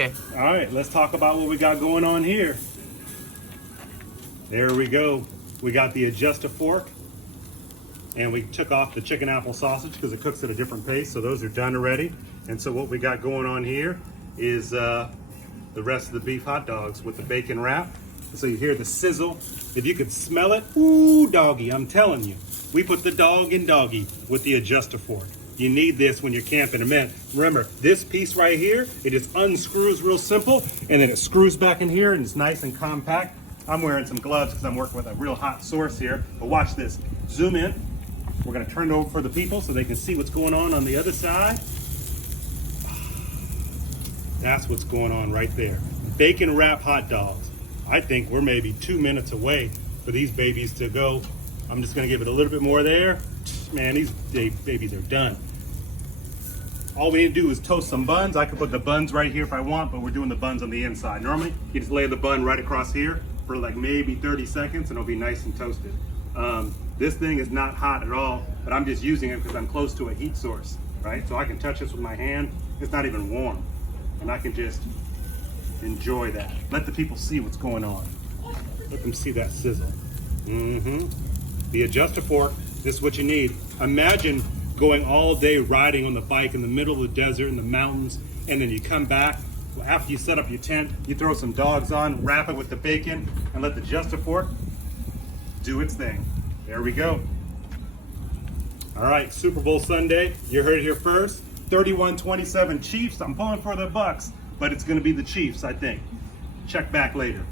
Okay. All right, let's talk about what we got going on here. There we go. We got the Adjustafork, and we took off the chicken apple sausage because it cooks at a different pace, so those are done already. And so what we got going on here is the rest of the beef hot dogs with the bacon wrap. So you hear the sizzle. If you could smell it, ooh, doggy, I'm telling you. We put the dog in doggy with the Adjustafork. You need this when you're camping. And remember, this piece right here, it just unscrews real simple, and then it screws back in here, and it's nice and compact. I'm wearing some gloves because I'm working with a real hot source here. But watch this. Zoom in. We're going to turn it over for the people so they can see what's going on the other side. That's what's going on right there. Bacon wrap hot dogs. I think we're maybe 2 minutes away for these babies to go. I'm just going to give it a little bit more there. Man, these babies are done. All we need to do is toast some buns. I could put the buns right here if I want, but we're doing the buns on the inside. Normally, you just lay the bun right across here for like maybe 30 seconds and it'll be nice and toasted. This thing is not hot at all, but I'm just using it because I'm close to a heat source, right? So I can touch this with my hand. It's not even warm. And I can just enjoy that. Let the people see what's going on. Let them see that sizzle. The Adjustafork, this is what you need. Imagine going all day riding on the bike in the middle of the desert, in the mountains, and then you come back. After you set up your tent, you throw some dogs on, wrap it with the bacon, and let the Adjustafork do its thing. There we go. All right, Super Bowl Sunday. You heard it here first. 31-27 Chiefs. I'm pulling for the Bucks, but it's going to be the Chiefs, I think. Check back later.